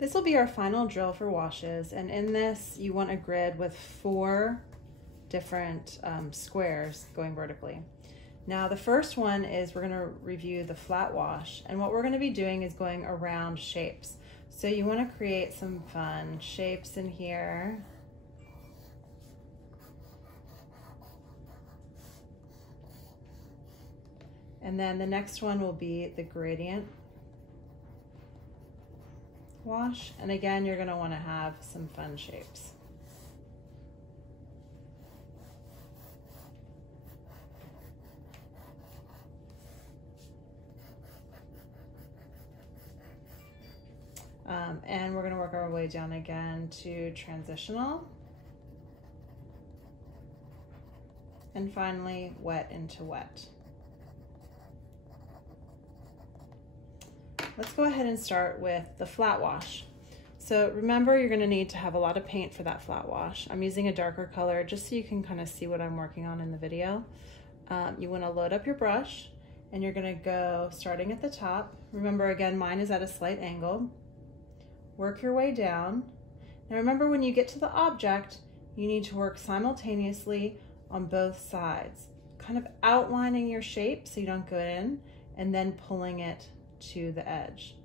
This will be our final drill for washes, and in this you want a grid with 4 different squares going vertically. Now the first one is we're going to review the flat wash, and what we're going to be doing is going around shapes. So you want to create some fun shapes in here. And then the next one will be the gradient wash, and again you're going to want to have some fun shapes. And we're going to work our way down again to transitional, and finally wet into wet. Let's go ahead and start with the flat wash. So remember, you're going to need to have a lot of paint for that flat wash. I'm using a darker color just so you can kind of see what I'm working on in the video. You want to load up your brush, and you're going to go starting at the top. Remember, again, mine is at a slight angle. Work your way down. Now remember, when you get to the object, you need to work simultaneously on both sides, kind of outlining your shape so you don't go in, and then pulling it to the edge.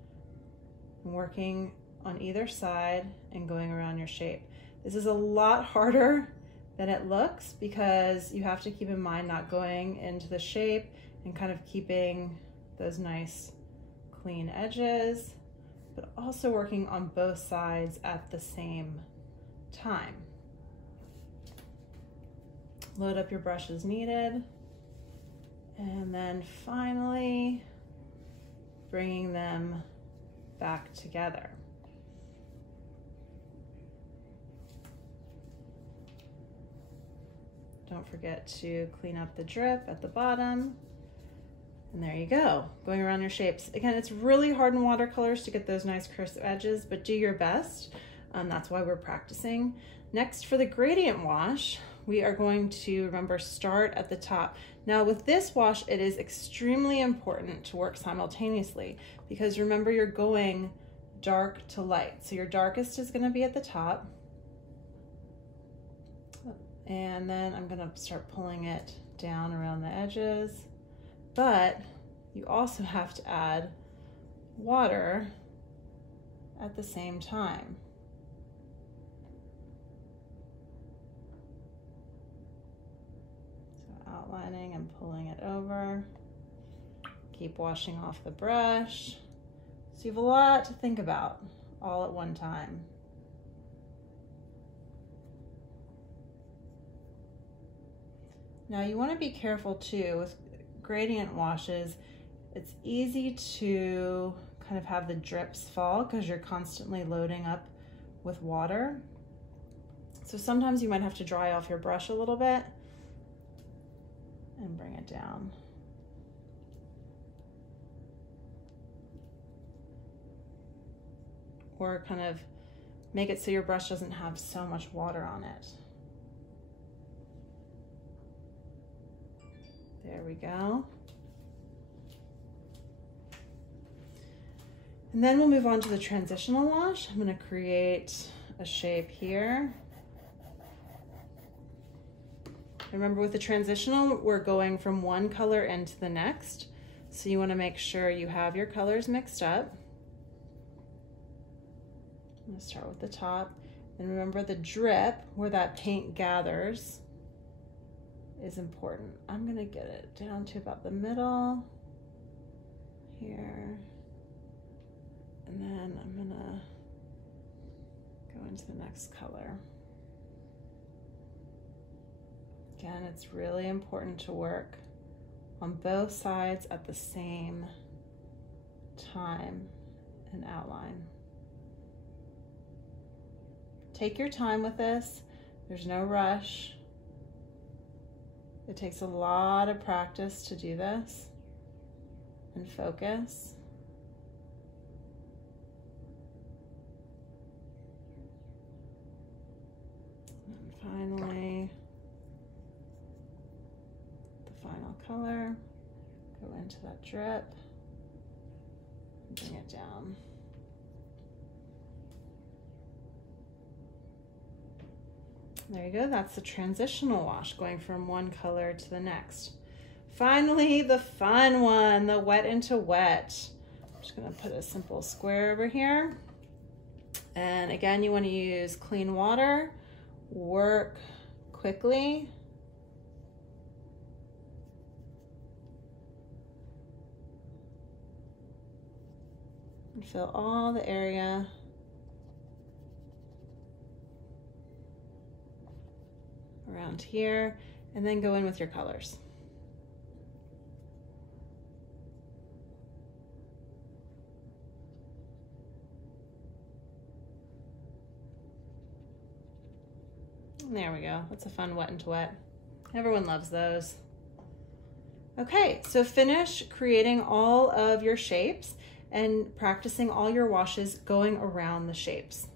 And working on either side and going around your shape. This is a lot harder than it looks because you have to keep in mind not going into the shape and kind of keeping those nice clean edges, but also working on both sides at the same time. Load up your brush as needed, and then finally bringing them back together. Don't forget to clean up the drip at the bottom. And there you go, going around your shapes. Again, it's really hard in watercolors to get those nice crisp edges, but do your best. That's why we're practicing. Next, for the gradient wash, we are going to, remember, start at the top. Now with this wash, it is extremely important to work simultaneously because remember, you're going dark to light. So your darkest is gonna be at the top. And then I'm gonna start pulling it down around the edges. But you also have to add water at the same time. So outlining and pulling it over. Keep washing off the brush. So you have a lot to think about all at one time. Now you want to be careful too with gradient washes. It's easy to kind of have the drips fall because you're constantly loading up with water. So sometimes you might have to dry off your brush a little bit and bring it down. Or kind of make it so your brush doesn't have so much water on it. There we go. And then we'll move on to the transitional wash. I'm going to create a shape here. Remember, with the transitional, we're going from one color into the next. So you want to make sure you have your colors mixed up. I'm going to start with the top. And remember, the drip, where that paint gathers, is important. I'm gonna get it down to about the middle here, and then I'm gonna go into the next color. Again, it's really important to work on both sides at the same time and outline. Take your time with this. There's no rush. It takes a lot of practice to do this and focus. And finally, the final color, go into that drip, and bring it down. There you go. That's the transitional wash, going from one color to the next. Finally, the fun one, the wet into wet. I'm just gonna put a simple square over here. And again, you wanna use clean water, work quickly. And fill all the area. Around here, and then go in with your colors. There we go. That's a fun wet into wet. Everyone loves those. Okay, so finish creating all of your shapes and practicing all your washes going around the shapes.